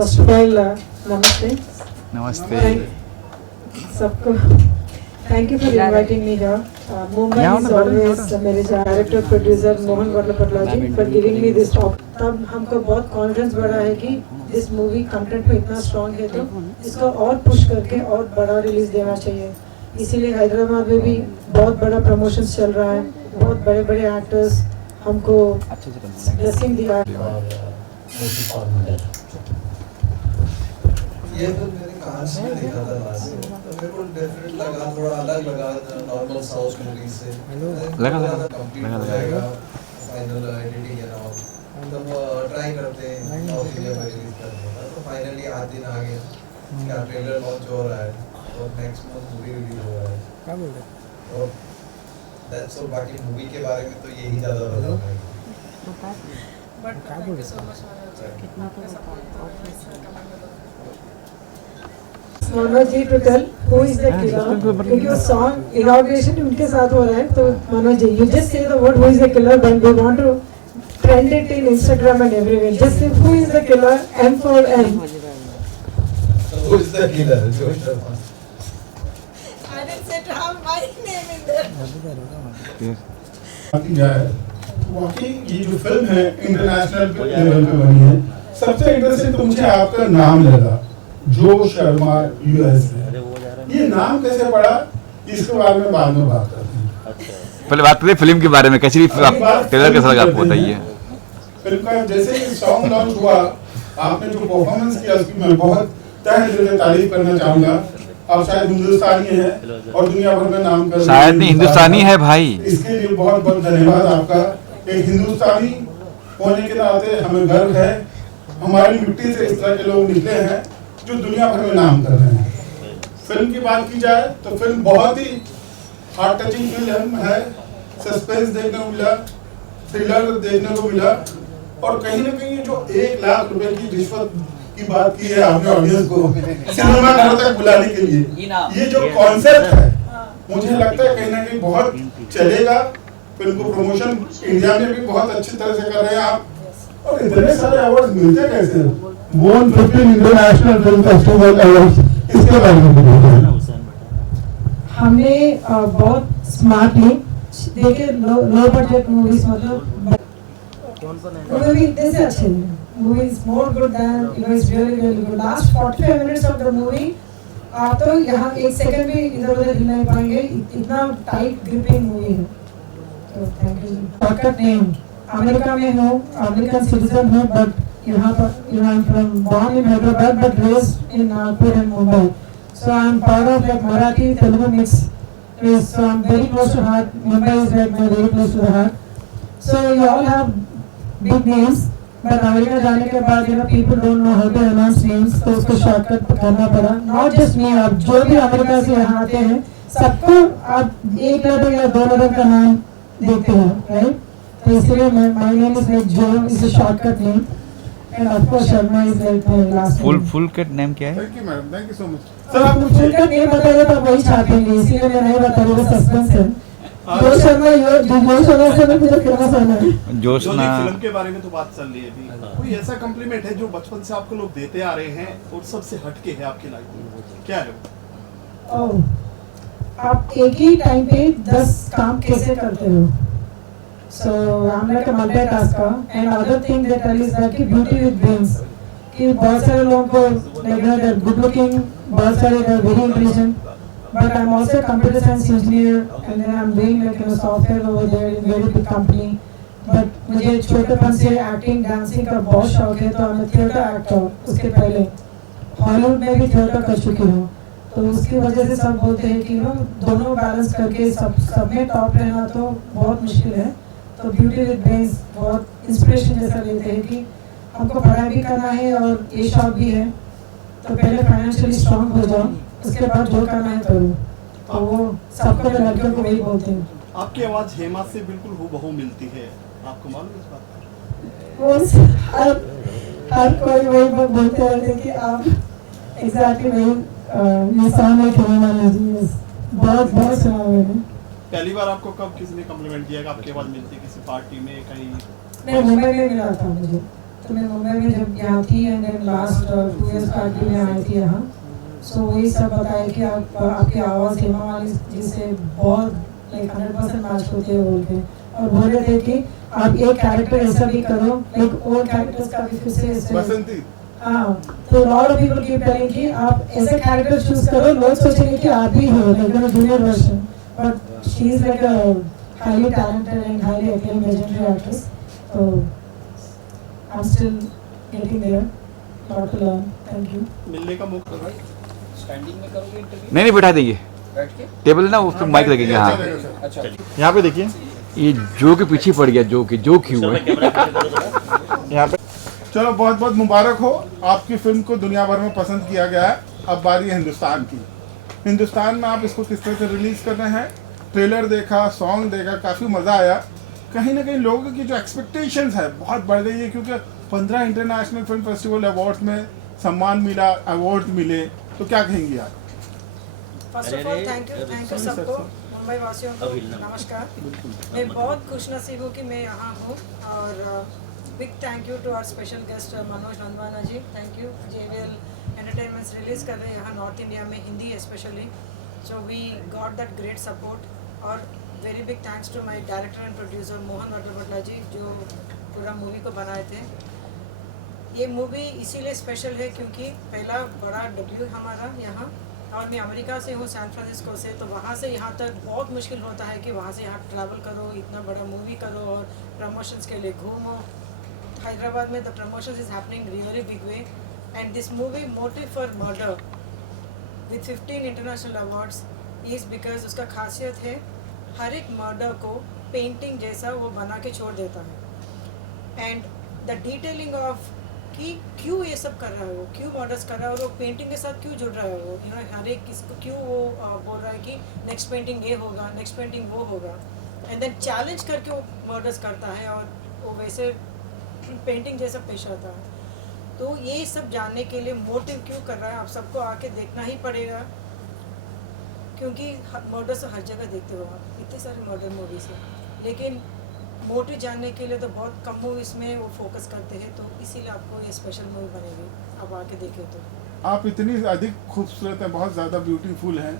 First of all, namaste. Namaste. सबको thank you for inviting me here. Mumbai is always मेरे director producer Mohan Varlapatla ji for giving me this talk. तब हमको बहुत confidence बढ़ा है कि दिस मूवी कंटेंट में इतना स्ट्रॉन्ग है तो इसको और पुश करके और बड़ा रिलीज देना चाहिए. इसीलिए हैदराबाद में भी बहुत बड़ा प्रमोशन चल रहा है. बहुत बड़े बड़े एक्टर्स हमको ब्लेसिंग दिया. ये तो मैंने कांच में देखा था लास्ट में, तो मेरे को डिफरेंट लगा, थोड़ा अलग लगा नॉर्मल साउथ मूवी से. लगा कंप्लीट जाएगा फाइनल एडिटिंग एंड ऑल, तब ट्राई करते हैं साउथ इंडिया में रिलीज करने का. तो फाइनली आज दिन आ गया, क्या ट्रेलर लॉन्च हो रहा है और नेक्स्ट मंथ मूवी रिलीज हो रहा है. क्या बोल रहे और दैट्स ऑल. बाकी मूवी के बारे में तो यही ज़्यादा बताऊँ मैं. But thank you so much कितना Manoj ji to tell who is the killer, क्योंकि वो सॉन्ग इनॉग्रेशन उनके साथ हो रहा है. तो Manoj ji you just say the word who is the killer when we want to trend it in Instagram and everywhere. Just say who is the killer, M for M. Who is the killer? Josh Sharma. I didn't say to have my name in there. बाकी जाए वाकई ये जो film है international level पे बनी है. सबसे इंटरेस्टिंग तो मुझे आपका नाम लगा, जोश शर्मा USA. ये नाम कैसे पड़ा, इसके बारे में बाद में बात करते हैं. पहले बात करें फिल्म के बारे में. कैसी ट्रेलर कैसा लगा आपको बताइए. फिल्म का जैसे ही सॉन्ग लॉन्च हुआ, आपने जो परफॉर्मेंस किया उसकी मैं बहुत तहे दिल से तारीफ करना चाहूंगा. आप शायद हिंदुस्तानी हैं और दुनिया भर में नाम कर, शायद नहीं हिंदुस्तानी है भाई. इसके लिए बहुत बहुत धन्यवाद आपका. एक हिंदुस्तानी होने के नाते हमें गर्व है, हमारी मिट्टी से इस तरह के लोग निकले हैं जो दुनिया भर में नाम कर रहे हैं. फिल्म की बात की जाए तो फिल्म बहुत ही हार्ट टचिंग फिल्म है. सस्पेंस देखने को मिला, थ्रिलर देखने को मिला, और कहीं ना कहीं जो 1 लाख रुपए की रिश्वत की बात की है आपने ऑडियंस को सिनेमा घरों तक बुलाने के लिए, ये जो कॉन्सेप्ट है मुझे लगता है कहीं ना कहीं बहुत चलेगा. फिल्म को प्रमोशन इंडिया में भी बहुत अच्छी तरह से कर रहे हैं आप, और इतने सारे अवार्ड मिलते कैसे. One 15 international film festival awards, इसके बारे में बताइए. हमने बहुत स्मार्टली देखे लो बजट मूवीज, मतलब मूवी इतने अच्छे हैं. Movie is more good than it was really good. Last 45 minutes of the movie आप तो यहाँ 1 सेकंड भी इधर उधर हिल नहीं पाएंगे, इतना टाइट ग्रिपिंग मूवी है. तो thank you. Shortcut name, America में हूँ, अमेरिकन सिटीजन हूँ, बट यहाँ पर I am from born in Hyderabad but raised in Nagpur and Mumbai. So I'm part of like Marathi Telugu mix. So I'm very close to heart. Mumbai is like very close to the heart. So you all have big names, but America जाने के बाद people don't know how to announce names, तो उसको shortcut करना पड़ा. Not just me, आप जो भी अमेरिका से यहाँ आते हैं सबको आप 1 लेटर या 2 लेटर का नाम देखते हैं, right? तो इसलिए my name is like Joe is a shortcut name, and of course Sharma is like my last name. Full cut name क्या है. Thank you madam, thank you so much. Sir आप full का name बताइए तो वही छापेंगे, इसीलिए मैं नहीं बता रही हूँ, सस्पेंस है. जोश शर्मा जोश शर्मा से मुझे फेमस होना है. जोश ना फिल्म के बारे में तो बात चल रही है अभी. कोई ऐसा कॉम्प्लीमेंट है जो बचपन से आपको लोग देते आ रहे हैं और सबसे हटके है आपकी लाइफ में, क्या है? ओह, आप एक ही टाइम पे 10 काम कैसे करते हो. So I'm like a multitasker, and other thing that I is like beauty with brains. कि बहुत सारे लोगों को like they're good looking, बहुत सारे they're very intelligent, but I'm also a computer science engineer, and then I'm doing like software over there in very big company. But मुझे छोटेपन से acting dancing का बहुत शौक है, तो मैं थिएटर एक्टर उसके पहले हॉलीवुड में भी थिएटर कर चुकी हूँ. तो उसकी वजह से सब बोलते हैं कि दोनों बैलेंस करके सब में टॉप रहना तो बहुत मुश्किल है. तो ब्यूटी विद ब्रेन्स बहुत इंस्पिरेशन जैसा लेते हैं कि हमको पढ़ाई भी करना है और ये शौक भी है, तो पहले फाइनेंशियली स्ट्रांग हो जाओ, उसके बाद जो करना है करो. तो वो सबको लड़कियों को वही बोलते हैं. आपकी आवाज हेमा से बिल्कुल हूबहू मिलती है, आपको मालूम है इस बात का? वो हर कोई वही बोलते रहते कि आप एग्जैक्टली वही ये साउंड लाइक हेमा जी. बहुत बहुत सुना मैंने. पहली बार आपको कब किसी ने कॉम्प्लीमेंट किया कि आपकी आवाज मिलती है किसी पार्टी में कहीं? नहीं, मुंबई में मिला था मुझे, तो मैं मुंबई में जब यहाँ थी एंड देन लास्ट 2 years बाद भी मैं आई थी यहाँ, सो वही सब बताया कि आप आपकी आवाज़ हेमा मालिनी जिससे बहुत लाइक 100% मैच होती है बोल के, और बोल रहे थे कि आप एक कैरेक्टर ऐसा भी करो लाइक और कैरेक्टर्स का भी फिर से ऐसे बसंती हाँ, तो lot of people keep telling कि आप ऐसे कैरेक्टर चूज करो, लोग सोचेंगे कि आप ही हो like junior version, but she is like a highly talented and highly acclaimed legendary actress, so I'm still getting there, lot to learn. Thank you. मिलने का मौका स्टैंडिंग में करोगे इंटरव्यू नहीं नहीं बैठा देंगे, बैठ के? टेबल है ना उस पर माइक लगेंगे। हाँ अच्छा यहाँ पे देखिए, ये जो के पीछे पड़ गया, जो क्यों हुआ है। यहाँ पे चलो बहुत बहुत मुबारक हो, आपकी फिल्म को दुनिया भर में पसंद किया गया है। अब बारी है हिंदुस्तान की। हिंदुस्तान में आप इसको किस तरह से रिलीज कर रहे हैं? ट्रेलर देखा, सॉन्ग देखा, काफ़ी मज़ा आया। कहीं ना कहीं लोगों की जो एक्सपेक्टेशंस है बहुत बढ़ गई है, क्योंकि 15 इंटरनेशनल फिल्म फेस्टिवल अवार्ड्स में सम्मान मिला, अवार्ड मिले, तो क्या कहेंगी आप? First of all thank you सबको, मुंबई वासियों को नमस्कार। मैं बहुत खुशनसीब हूँ कि मैं यहाँ हूँ, और big thank you to our special guest Manoj Nandwana ji. Thank you. JVL entertainments release कर रहे हैं यहाँ नॉर्थ इंडिया में, Hindi specially, so we got that great support. और very big thanks to my director and producer Mohan Vaddarapatla ji, जो पूरा मूवी को बनाए थे। ये मूवी इसीलिए स्पेशल है क्योंकि पहला बड़ा डेब्यू हमारा यहाँ, और मैं अमेरिका से हूँ, सैन फ्रांसिस्को से, तो वहाँ से यहाँ तक बहुत मुश्किल होता है कि वहाँ से यहाँ ट्रैवल करो, इतना बड़ा मूवी करो और प्रमोशंस के लिए घूमो। हैदराबाद में the promotions is happening really big way, and this movie motive for murder with 15 international awards is because उसका खासियत है हर एक मर्डर को पेंटिंग जैसा वो बना के छोड़ देता है, एंड द डिटेलिंग ऑफ कि क्यों ये सब कर रहा है वो, क्यों मर्डर्स कर रहा है और वो पेंटिंग के साथ क्यों जुड़ रहा है वो, हर एक किसको क्यों वो बोल रहा है कि नेक्स्ट पेंटिंग ये होगा, नेक्स्ट पेंटिंग वो होगा, एंड देन चैलेंज करके वो मर्डर्स करता है और वो वैसे पेंटिंग जैसा पेश आता है। तो ये सब जानने के लिए मोटिव क्यों कर रहा है आप सबको आके देखना ही पड़ेगा, क्योंकि मर्डर्स तो हर जगह देखते हो आप, इतने सारे मर्डर मूवीज़ हैं, लेकिन मोटिव जानने के लिए तो बहुत कम मूवीज़ में वो फोकस करते हैं, तो इसीलिए आपको ये स्पेशल मूवी बनेगी, आप आके देखें तो। आप इतनी अधिक खूबसूरत हैं, बहुत ज़्यादा ब्यूटीफुल हैं,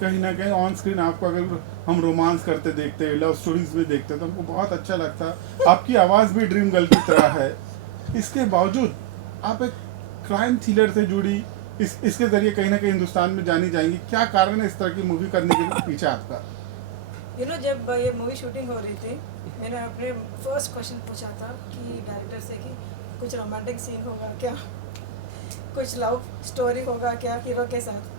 कहीं ना कहीं ऑन स्क्रीन आपको अगर हम रोमांस करते देखते हैं, लव स्टोरीज में देखते हैं, तो हमको बहुत अच्छा लगता है। आपकी आवाज़ भी ड्रीम गर्ल की तरह है। इसके बावजूद आप एक क्राइम थ्रिलर से जुड़ी इसके ज़रिए कहीं ना कहीं हिंदुस्तान में जानी जाएंगी। क्या कारण है इस तरह की मूवी करने के पीछे आपका? जब ये मूवी शूटिंग हो रही थी, मैंने अपने फर्स्ट क्वेश्चन पूछा था कि डायरेक्टर से कि कुछ रोमांटिक सीन होगा क्या, कुछ लव स्टोरी होगा क्या हीरो के साथ।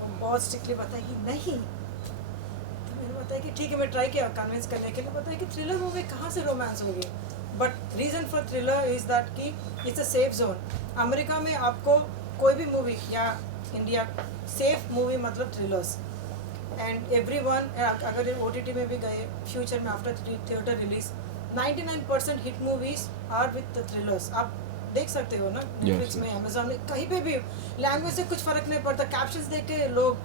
वो बहुत स्ट्रिक्टली बताया कि नहीं, तो मैंने बताया कि ठीक है, मैं ट्राई किया कन्विंस करने के लिए, बताया कि थ्रिलर मूवी कहाँ से रोमांस होगी, but reason for thriller is that कि it's a safe zone. America में आपको कोई भी मूवी या इंडिया सेफ मूवी मतलब थ्रिलर्स, एंड एवरीवन अगर OTT में भी गए फ्यूचर में after theatre release 99% hit movies are with thrillers. आप देख सकते हो ना नेटफ्लिक्स में, अमेजोन में, कहीं पे भी लैंग्वेज से कुछ फ़र्क नहीं पड़ता, कैप्शंस देख के लोग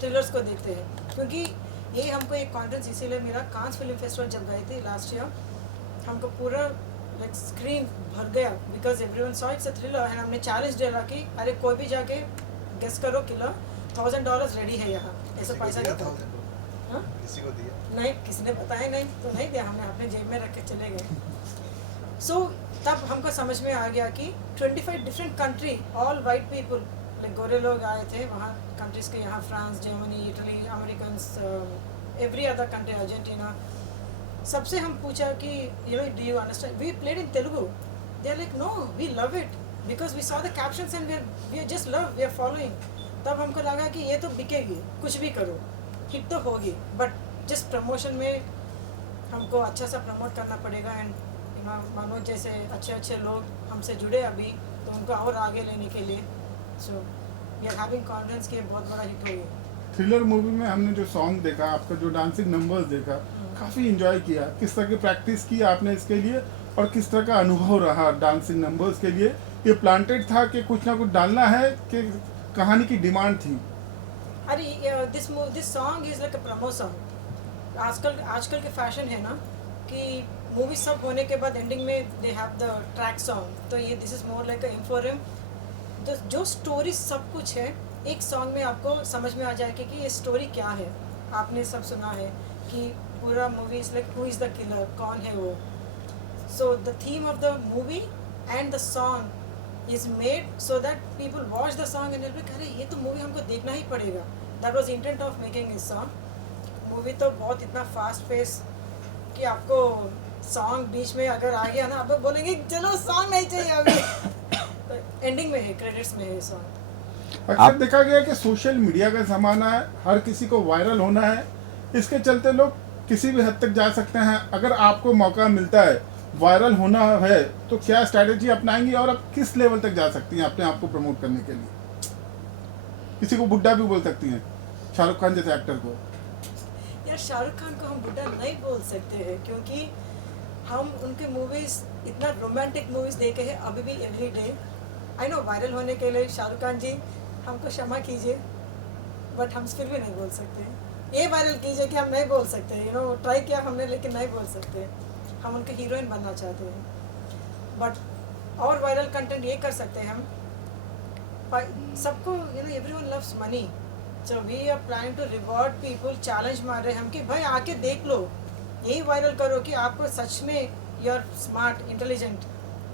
थ्रिलर्स को देखते हैं। क्योंकि ये हमको एक कॉन्फ्रेंस इसीलिए मेरा कांस फिल्म फेस्टिवल जब गए थे लास्ट ईयर, हमको पूरा लाइक स्क्रीन भर गया because everyone saw it's a thriller, and हमने चैलेंज दिया कि अरे कोई भी जाके गेस करो किलर, $1000 रेडी है यहाँ, ऐसा पैसा देता हूँ। किसी को दिया? नहीं, किसी ने बताया नहीं, तो नहीं दिया, हमने अपने जेब में रख के चले गए। सो तब हमको समझ में आ गया कि 25 different country, all white people, like गोरे लोग आए थे वहाँ कंट्रीज के, यहाँ France, Germany, Italy, Americans, every other country, Argentina, सबसे हम पूछा कि do you understand, we played in Telugu, they are like no, we love it because we saw the captions and we are just love, we are following. तब हमको लगा कि ये तो बिकेगी, कुछ भी करो हिट तो होगी, बट जिस प्रमोशन में हमको अच्छा सा प्रमोट करना पड़ेगा, एंड मनोज जैसे अच्छे अच्छे लोग हमसे जुड़े अभी, तो उनको और आगे लेने के लिए so we are having confidence कि बहुत बड़ा हिट होगी। थ्रिलर मूवी में हमने जो सॉन्ग देखा, आपका जो डांसिंग नंबर्स देखा, काफ़ी इंजॉय किया। किस तरह की प्रैक्टिस की आपने इसके लिए और किस तरह का अनुभव रहा डांसिंग नंबर्स के लिए? ये प्लांटेड था कि कुछ ना कुछ डालना है कि कहानी की डिमांड थी? अरे this song is like a promo song. आजकल के फैशन है ना कि मूवी सब होने के बाद एंडिंग में they have the track song, तो ये this is more like a inform. जो स्टोरी सब कुछ है एक सॉन्ग में आपको समझ में आ जाएगी कि ये स्टोरी क्या है। आपने सब सुना है कि पूरा movie is like who is the killer, कौन है वो। So the theme of the movie and the song is made so that people watch the song and will अरे ये तो मूवी हमको देखना ही पड़ेगा। That was intent of making this song. Movie तो बहुत इतना फास्ट पेस कि आपको सॉन्ग बीच में अगर आ गया ना आप लोग बोलेंगे चलो सॉन्ग नहीं चाहिए अभी। तो एंडिंग में है, क्रेडिट्स में है सॉन्ग। अक्सर देखा गया कि सोशल मीडिया का ज़माना है, हर किसी को वायरल होना है, इसके चलते लोग किसी भी हद तक जा सकते हैं। अगर आपको मौका मिलता है वायरल होना है तो क्या स्ट्रैटेजी अपनाएंगी और आप किस लेवल तक जा सकती हैं अपने आप को प्रमोट करने के लिए? किसी को बुड्ढा भी बोल सकती हैं, शाहरुख खान जैसे एक्टर को। यार शाहरुख खान को हम बुड्ढा नहीं बोल सकते हैं क्योंकि हम उनके मूवीज़ इतना रोमांटिक मूवीज़ देखे हैं अभी भी every day. I know viral होने के लिए शाहरुख खान जी हमको क्षमा कीजिए, बट हम फिर भी नहीं बोल सकते। ये वायरल कीजिए कि हम नहीं बोल सकते, यू नो ट्राई किया हमने लेकिन नहीं बोल सकते। हम उनके हीरोइन बनना चाहते हैं, बट और वायरल कंटेंट ये कर सकते हैं हम। सबको you know everyone loves money, so we are planning to reward people. Challenge मार रहे हैं हम कि भाई आके देख लो, यही वायरल करो कि आपको सच में you are smart, intelligent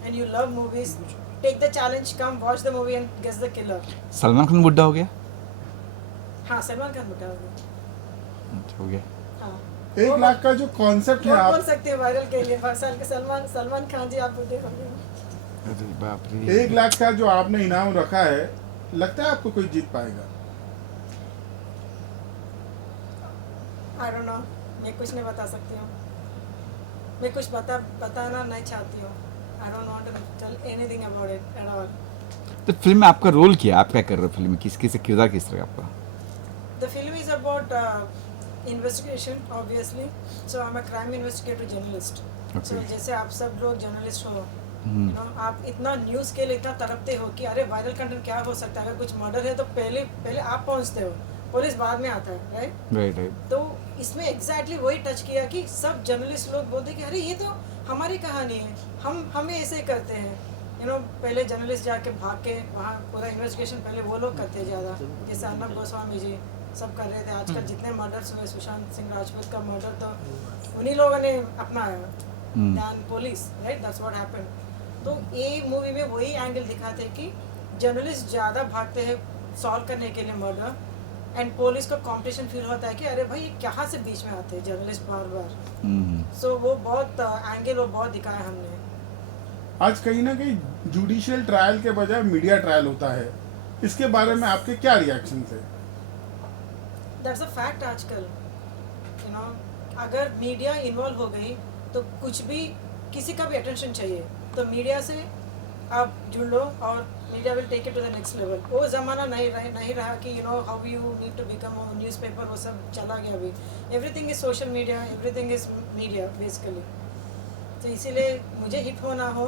and you love movies. Take the challenge, come watch the movie and guess the killer. Salman Khan बुड्ढा हो गया? हाँ सलमान खान बुड्ढा हो गया। हो गया। हाँ 1 लाख का जो कॉन्सेप्ट है बोल आप सकते हैं वायरल के लिए, हर साल के सलमान खान जी आप बुड्ढे हो गए। अरे बाप रे। 1 लाख का जो आपने इनाम रखा है, लगता है आपको कोई जीत पाएगा? आई डोंट नो, मैं कुछ नहीं बता सकती हूँ। मैं कुछ बताना नहीं चाहती हूँ। I don't want to tell anything about it at all. तो फिल्म में आपका रोल क्या है? आप क्या कर रहे हो फिल्म में? किस किरदार किस तरह आपका? The film is about investigation obviously. So I am a crime investigator journalist. So जैसे आप सब लोग जर्नलिस्ट हो, यू नो आप इतना न्यूज़ के लिए इतना तड़पते हो कि अरे वायरल कंटेंट क्या हो सकता है। अगर कुछ मर्डर है तो पहले आप पहुँचते हो, पुलिस बाद में आता है, राइट। तो इसमें एग्जैक्टली वही टच किया कि सब जर्नलिस्ट लोग बोलते कि अरे ये तो हमारी कहानी है, हमें ऐसे करते हैं। यू नो पहले जर्नलिस्ट जाके भाग के वहाँ पूरा इन्वेस्टिगेशन पहले वो लोग करते ज़्यादा, जैसे अर्नब गोस्वामी जी सब कर रहे थे। आजकल जितने मर्डर्स हुए, सुशांत सिंह राजपूत का मर्डर तो उन्हीं लोगों ने अपनाया than police, right, that's what happened. तो ये मूवी में वही एंगल दिखाते कि जर्नलिस्ट ज़्यादा भागते हैं सॉल्व करने के लिए मर्डर, एंड पुलिस को कंपटीशन फील होता है कि अरे भाई ये कहाँ से बीच में आते हैं जर्नलिस्ट बार बार। सो वो बहुत एंगल वो बहुत दिखाया हमने। आज कहीं ना कहीं जुडिशियल ट्रायल के बजाय मीडिया ट्रायल होता है, इसके बारे में आपके क्या रिएक्शन है? That's a fact. आजकल यू नो अगर मीडिया इन्वॉल्व हो गई तो कुछ भी, किसी का भी अटेंशन चाहिए तो मीडिया से आप जुड़ लो और media will take it to the next level. वो ज़माना नहीं रहा कि you know how you need to become a newspaper, वो सब चला गया अभी। Everything is social media, everything is media basically. तो इसीलिए मुझे हिट होना हो,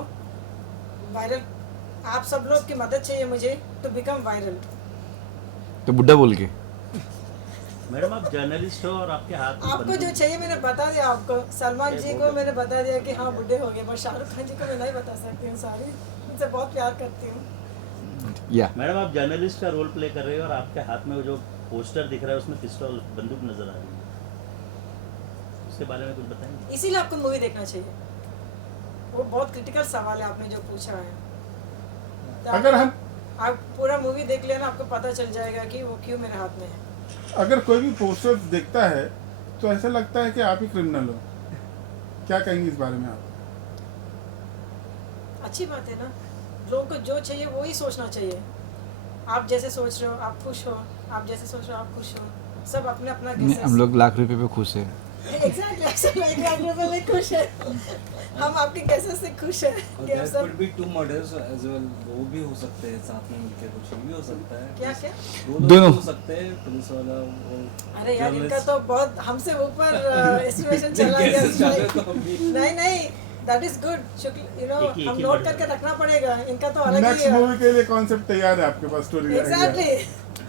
वायरल, आप सब लोग की मदद चाहिए मुझे टू बिकम वायरल। तो बुड्ढा बोल के मैडम आप जर्नलिस्ट हो और आपके हाथ में आपको जो चाहिए मैंने बता दिया। आपको सलमान जी को मैंने बता दिया कि हाँ बुड्ढे हो गए, पर शाहरुख खान जी को मैं नहीं बता सकती हूँ। सॉरी, उनसे बहुत प्यार करती हूँ। या मैडम आप जर्नलिस्ट का रोल प्ले कर रहे हो और आपके हाथ में वो जो पोस्टर दिख रहा है उसमें पिस्तौल, बंदूक नजर आ रही है, उसके बारे में कुछ बताएंगे? इसीलिए आपको मूवी देखना चाहिए। वो बहुत क्रिटिकल सवाल है आपने जो पूछा है। तो अगर हम आप पूरा मूवी देख लेना, आपको पता चल जाएगा कि वो क्यों मेरे हाथ में है। अगर कोई भी पोस्टर देखता है तो ऐसा लगता है कि आप ही क्रिमिनल हो, क्या कहेंगे इस बारे में आप? अच्छी बात है ना, लोगों को जो चाहिए वो ही सोचना चाहिए। आप जैसे सोच रहे हो आप खुश हो, आप जैसे सोच रहे हो आप खुश हो, सब अपने अपना हम लोग लाख रुपए पे खुश है। एग्जैक्टली, सब 1 लाख रुपए में खुश है। हम आपके कैसे से खुश है कि हम सब भी 2 मर्डर्स एज वेल, वो भी हो सकते हैं साथ में मिलके, कुछ भी हो सकता है। क्या दोनों हो सकते हैं, पुलिस वाला वो। अरे यार इनका तो बहुत हमसे ऊपर एस्टिमेशन चला गया। नहीं, that is good, you know हम नोट करके रखना पड़ेगा। इनका तो अलग ही नेक्स्ट मूवी के लिए कॉन्सेप्ट तैयार है आपके पास? Story exactly.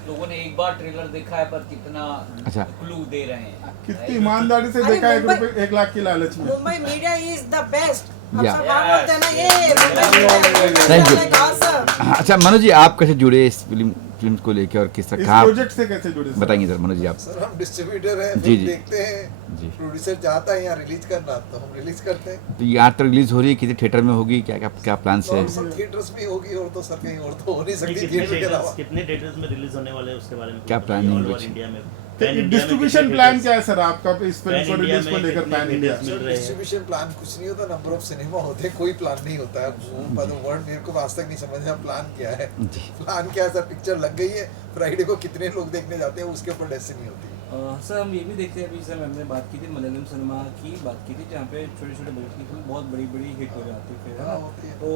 लोगों ने एक बार ट्रेलर देखा है पर कितना अच्छा। क्लू दे रहे हैं। कितनी ईमानदारी से अरे देखा मुंबई- 1 लाख की लालच में। Mumbai media is the best. अब Yeah. सब आप बोलते हैं ना ये मुंबई Thank you. मीडिया। अच्छा मनोज जी, आप कैसे जुड़े इस फिल्म को लेकर और किस इस तरह का प्रोजेक्ट से कैसे जुड़े? बताएंगे सर मनोज जी आप। सर हम डिस्ट्रीब्यूटर हैं, जी, फिल्म जी। देखते हैं, जी। प्रोड्यूसर चाहता है यहाँ रिलीज करना तो हम रिलीज करते हैं। तो ये आज तक रिलीज हो रही है, किसी थिएटर में होगी, क्या क्या क्या प्लान है? नॉर्मल थिएटर्स में होगी और तो सर कहीं और तो हो नहीं सकती कितने थिएटर के थिएटर्स अलावा। कितने थिएटर्स में रिलीज होने वाले हैं उसके बारे में क्या कुछ planning बताइए, all कुछ? over इंडिया में डिस्ट्रीब्यूशन प्लान क्या है सर आपका इस फिल्म Pan को India रिलीज को में लेकर? कितने पैन इंडिया theatres मिल सर रहे हैं? डिस्ट्रीब्यूशन प्लान कुछ नहीं होता, नंबर ऑफ सिनेमा होते हैं, कोई प्लान नहीं होता है। वर्ड मेरे को आज तक नहीं समझ में प्लान क्या है। जी। प्लान क्या है सर, पिक्चर लग गई है, फ्राइडे को कितने लोग देखने जाते हैं उसके ऊपर डेस्टिनी होती है। सर हम ये भी देखते हैं, अभी सर हमने बात की थी मलयालम सिनेमा की बात की थी जहाँ पे छोटे छोटे बजट की फिल्म बहुत बड़ी बड़ी हिट हो जाती है फिर, है हाँ, ना? होती है। तो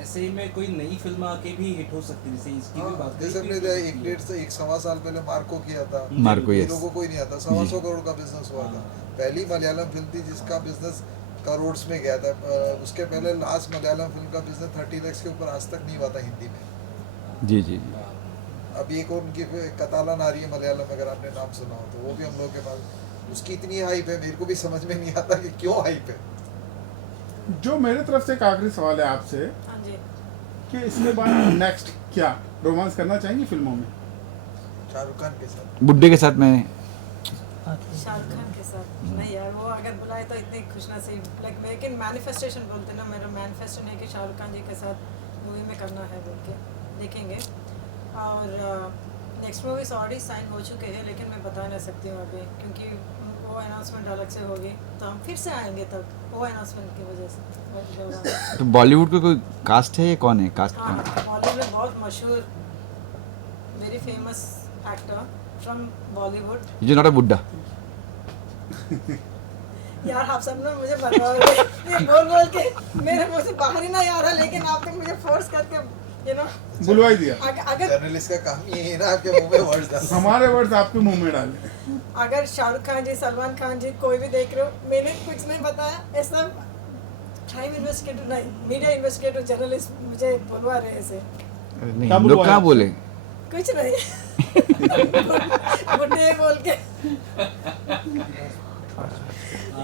ऐसे ही में कोई नई फिल्म आके भी हिट हो सकती है, जैसे इसकी भी बात जैसे करी हमने थी। 1.5 से 1.25 साल पहले मार्को किया था, मार्को, ये yes. लोगों को ही नहीं आता, 125 करोड़ का बिजनेस हुआ था। पहली मलयालम फिल्म थी जिसका बिजनेस करोड़ में गया था। उसके पहले लास्ट मलयालम फिल्म का बिजनेस 30 लाख के ऊपर आज तक नहीं हुआ था हिंदी में। जी जी। अभी एक और उनकी कतालन आ रही है मलयालम में, अगर आपने नाम सुना हो तो वो भी हम लोग के पास। उसकी इतनी हाइप है, मेरे को भी समझ में नहीं आता कि क्यों हाइप है। जो मेरे तरफ से एक आखिरी सवाल है आपसे हाँ जी। कि इसके बाद नेक्स्ट क्या रोमांस करना चाहेंगे फिल्मों में? शाहरुख खान के साथ। बुड्ढे के साथ में शाहरुख खान के साथ नहीं यार, वो अगर बुलाए तो इतनी खुशनसीब लाइक लेकिन मैनिफेस्टेशन बोलते ना, मेरा मैनिफेस्टेशन है कि शाहरुख खान जी के साथ मूवी में करना है बोल के देखेंगे। और नेक्स्ट मूवीज ऑलरेडी साइन हो चुके हैं लेकिन मैं बता नहीं सकती हूँ अभी, क्योंकि वो अनाउंसमेंट अलग से होगी तो हम फिर से आएंगे तब वो अनाउंसमेंट की वजह से। तो बॉलीवुड का कोई कास्ट है या कौन है कास्ट? हाँ, बॉलीवुड में बहुत मशहूर very famous actor from Bollywood. ये नॉट अ बुड्ढा। यार आप सब लोग मुझे बताओगे ये बोल के मेरे मुंह से बाहर ही ना आ रहा, लेकिन आप तो मुझे फोर्स करके यू नो बुलवाई दिया। अगर जर्नलिस्ट का काम ये है ना आपके मुंह में वर्ड्स डालना। हमारे वर्ड्स आपके मुंह में डाले। अगर शाहरुख खान जी, सलमान खान जी कोई भी देख रहे हो, मैंने कुछ नहीं बताया, ये सब टाइम इन्वेस्टिगेटर नहीं, मीडिया इन्वेस्टिगेटर जर्नलिस्ट मुझे बुलवा रहे हैं ऐसे। नहीं क्या हम लोग बुलवाया कहाँ बोले? कुछ नहीं बुढ़े बोल के।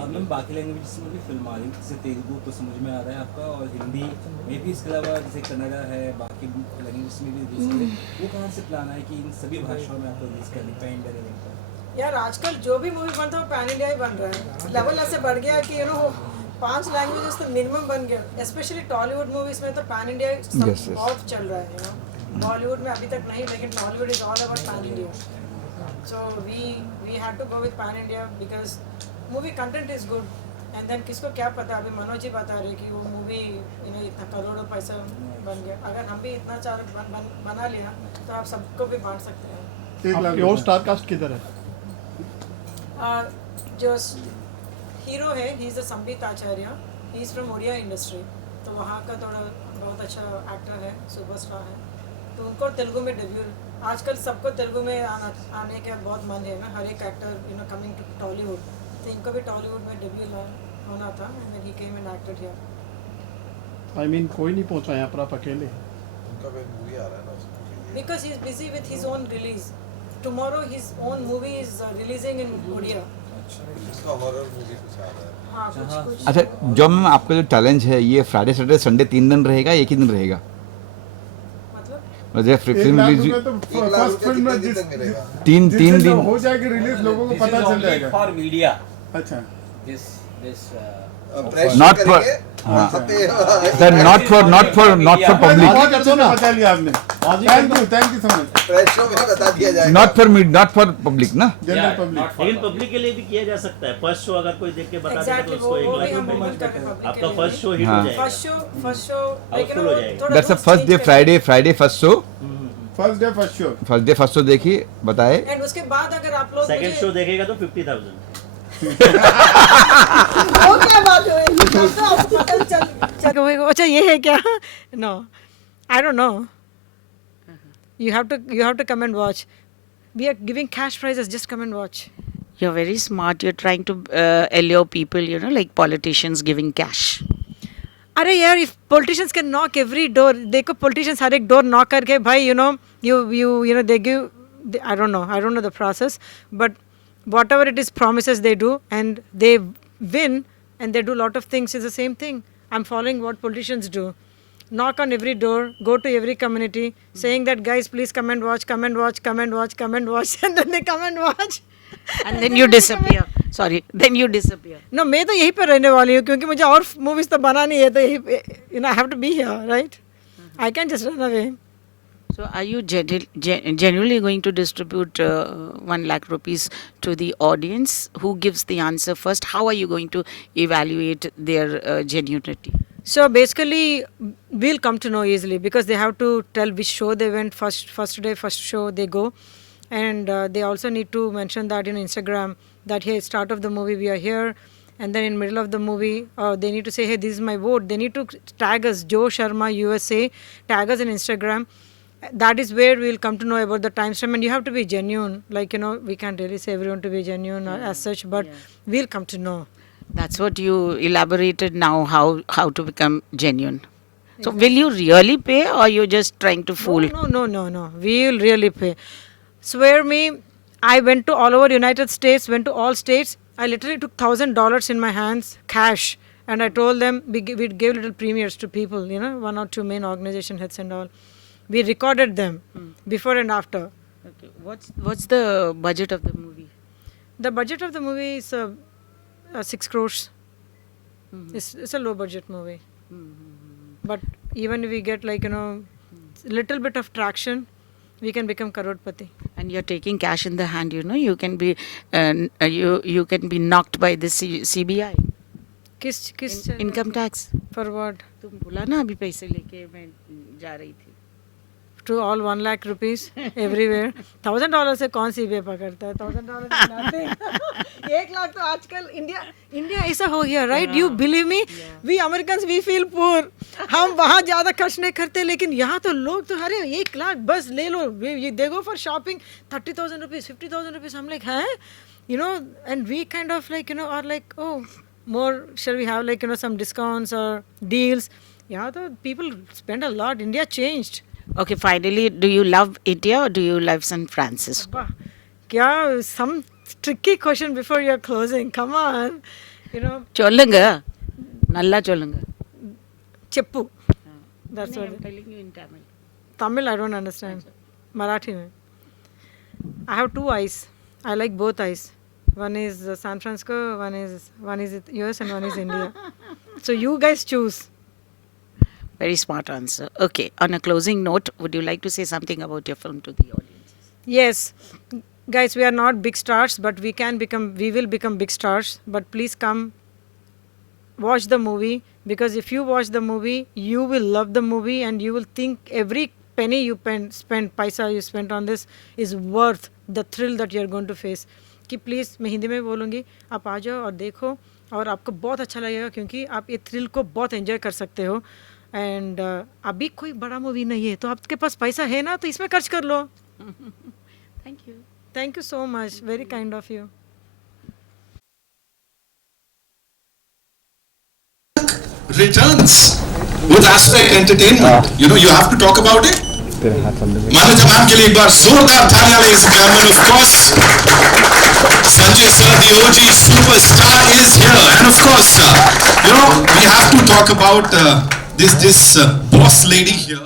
मैम बाकी लैंग्वेज में भी फिल्म आ रही है, जैसे तेलुगु तो समझ में आ रहा है आपका, और हिंदी में भी, इसके अलावा जैसे कन्नड़ा है, बाकी लैंग्वेज में भी रिलीज करें, वो कहाँ से प्लान है कि इन सभी भाषाओं में आपको रिलीज करनी पैन इंडिया लेवल पर? यार आजकल जो भी मूवी बनता है वो पैन इंडिया ही बन रहा है। लेवल ऐसे बढ़ गया कि यू नो 5 लैंग्वेजेस तो मिनिमम बन गया। स्पेशली टॉलीवुड मूवीज में तो पैन इंडिया Yes, yes. बहुत चल रहा है यू नो। बॉलीवुड में अभी तक नहीं, लेकिन Tollywood is all about pan India. So we had to go with pan India because movie content is good. And then किसको क्या पता, अभी मनोज जी बता रहे कि वो मूवी यू नो इतना करोड़ों पैसा बन गया। अगर हम भी इतना चार बना लिया तो आप सबको भी बांट सकते हैं। 1 लाख और स्टार कास्ट किधर है? जो हीरो है he is a Sambit Acharya, he is from Odia industry, तो वहाँ का थोड़ा बहुत अच्छा एक्टर है, सुपरस्टार है। तो उनको तेलुगु में डेब्यू, आजकल सबको तेलुगु में आने का बहुत मन है ना, हर एक actor you know coming to Tollywood, तो इनको भी टॉलीवुड में डेब्यू होना था and then he came and acted here. I mean कोई नहीं पहुंचा यहाँ पर, आप अकेले हैं। उनका भी मूवी आ रहा है ना उसमें। Because he is busy with his own release. Tomorrow his own movie is releasing in Odia. इसका हॉरर मूवी कुछ आ रहा है। हाँ कुछ अच्छा जो मैम आपका जो चैलेंज है ये फ्राइडे सैटरडे संडे 3 दिन रहेगा, एक ही दिन रहेगा? मतलब जब 1 फिल्म लाख रिलीज रुपए तो 1 लाख फर्स्ट रुपए फिल्म में कितने जिस दिन तक मिलेगा? तीन जिस तीन दिन दिन हो जाएगी रिलीज, लोगों को पता चल जाएगा। फॉर मीडिया अच्छा, दिस प्रेस Not for- करेंगे, हाँ। WhatsApp sir not for public, बहुत अच्छे से बता लिया आपने। Thank you so much. Press show में बता दिया जाएगा। नॉट फॉर पब्लिक ना। General public. लेकिन पब्लिक के लिए भी किया जा सकता है। फर्स्ट शो अगर कोई देख के बता देगा तो एग्जैक्टली उसको वो 1 भी लाख हम रुपए मूवमेंट कर रहे हैं public आपका के लिए। फर्स्ट शो हिट हाँ। हो जाएगा। फर्स्ट शो लेकिन Housefull वो हो जाएगा। थोड़ा that's a rules first change day करेंगे। Friday first show, first day देखिए बताए। एंड उसके बाद अगर आप लोग सेकंड मुझे शो देखेगा तो 50,000। वो क्या बात हुई? अच्छा ये है क्या? No I don't know, you have to come and watch. We are giving cash prizes, just come and watch. You're very smart. You're trying to allure people, you know, like politicians giving cash. अरे यार, if politicians can knock every door, देखो politicians हर एक door knock करके भाई, you know they give, I don't know the process, but whatever it is promises they do, and they win, and they do lot of things is the same thing. I'm following what politicians do. Knock on every door, go to every community, saying that guys please come and watch, come and watch, come and watch, come and watch, and then they come and watch. And then you disappear. Sorry, then you disappear. No, मैं तो यहीं पे रहने वाली हूँ क्योंकि मुझे और movies तो बना नहीं है, तो यहीं पे, you know, I have to be here, right? I can't just run away. So are you genuinely going to distribute 1 lakh rupees to the audience? Who gives the answer first? How are you going to evaluate their genuinity? So basically, we'll come to know easily because they have to tell which show they went first day, first show they go, and they also need to mention that in Instagram that hey, start of the movie we are here, and then in middle of the movie they need to say hey, this is my vote. They need to tag us, Joe Sharma USA, tag us in Instagram. That is where we'll come to know about the time frame, and you have to be genuine. Like, you know, we can't really say everyone to be genuine as such, but we'll come to know. That's what you elaborated now, how to become genuine. So will you really pay, or you're just trying to fool? No. We'll really pay. Swear me, I went to all over United States, went to all states. I literally took $1,000 in my hands, cash, and I told them we'd give little premieres to people, you know, 1 or 2 main organization heads and all. We recorded them before and after. Okay. What's the budget of the movie? The budget of the movie is 6 crores. It's a low budget movie. But even if we get like, you know, little bit of traction, we can become crorepati. And you're taking cash in the hand, you know, you can be you can be knocked by the CBI. किस Income tax. For what? तुम बोला ना अभी पैसे लेके मैं जा रही थी. To all 1 lakh rupees everywhere. $1,000 से कौन CBI पकड़ता है? $1,000 is nothing. 1 लाख तो आजकल इंडिया ऐसा हो गया, right? You believe me? We Americans we feel poor. हम वहाँ ज़्यादा खर्च नहीं करते, लेकिन यहाँ तो लोग तो अरे 1 लाख बस ले लो. They go for shopping 30,000 rupees, 50,000 rupees. I'm like, huh? You know, and we kind of like, you know, are like, oh, more shall we have like, you know, some discounts or deals? Yeah, the people spend a lot. India changed. Okay, finally, do you love India or do you love San Francisco? Kya, some tricky question before you're closing. Come on. You know. Cholunga. Nalla cholunga. Cheppu. That's what I'm telling you in Tamil. Tamil I don't understand. Marathi mein. I have 2 eyes. I like both eyes. One is San Francisco, one is US and one is India. So you guys choose. Very smart answer. Okay, on a closing note, would you like to say something about your film to the audience? Yes. Guys, we are not big stars, but we will become big stars. But please come watch the movie, because if you watch the movie, you will love the movie and you will think every penny you spend, paisa you spent on this is worth the thrill that you are going to face. कि please मैं हिंदी में बोलूँगी, आप आ जाओ और देखो और आपको बहुत अच्छा लगेगा, क्योंकि आप ये थ्रिल को बहुत एंजॉय कर सकते हो. एंड अभी कोई बड़ा मूवी नहीं है, तो आपके पास पैसा है ना, तो इसमें खर्च कर लो. Thank you so much. Very kind of you. Returns with Aspect Entertainment. You know, you have to talk about it. Manav ma'am के लिए एक बार जोरदार तालियां, ladies and gentlemen. Of course, Sanjay sir, the OG superstar, is here, and of course, you know, we have to talk about this boss lady here.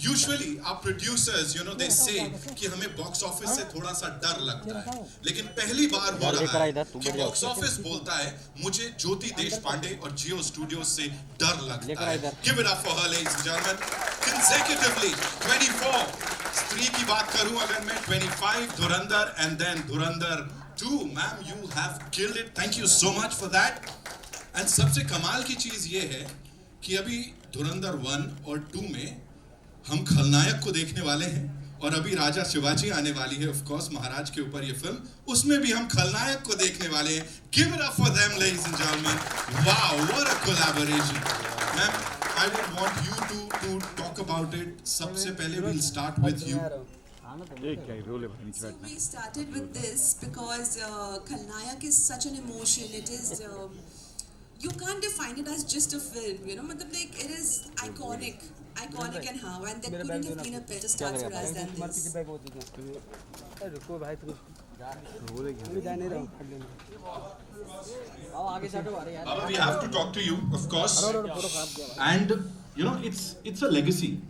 Usually, our producers, you know, they say कि हमें box office से थोड़ा सा डर लगता है, लेकिन पहली बार हो रहा है कि box office बोलता है मुझे ज्योति देशपांडे और जियो स्टूडियोज से डर लगता है. Give it up for her, ladies and gentlemen. Consecutively 24. स्त्री की बात करूं अगर मैं 25 धुरंधर and then Dhurandhar 2. Ma'am, you have killed it. Thank you so much for that. And सबसे कमाल की चीज ये है कि अभी धुरंधर 1 और 2 में हम खलनायक को देखने वाले हैं, और अभी राजा शिवाजी आने वाली है, ऑफ कोर्स महाराज के ऊपर ये फिल्म, उसमें भी हम खलनायक को देखने वाले हैं. Give it up for them, ladies and gentleman. Wow, what a collaboration. Ma'am, I would want you to talk about it. सबसे पहले we will start with you. So we started with this because Khalnayak is such an emotion. It is you can't define it as just a film, you know, matlab like it is iconic and how, and there couldn't have been a better start for us than this. Baba, we have to talk to you, of course, and you know, it's a legacy.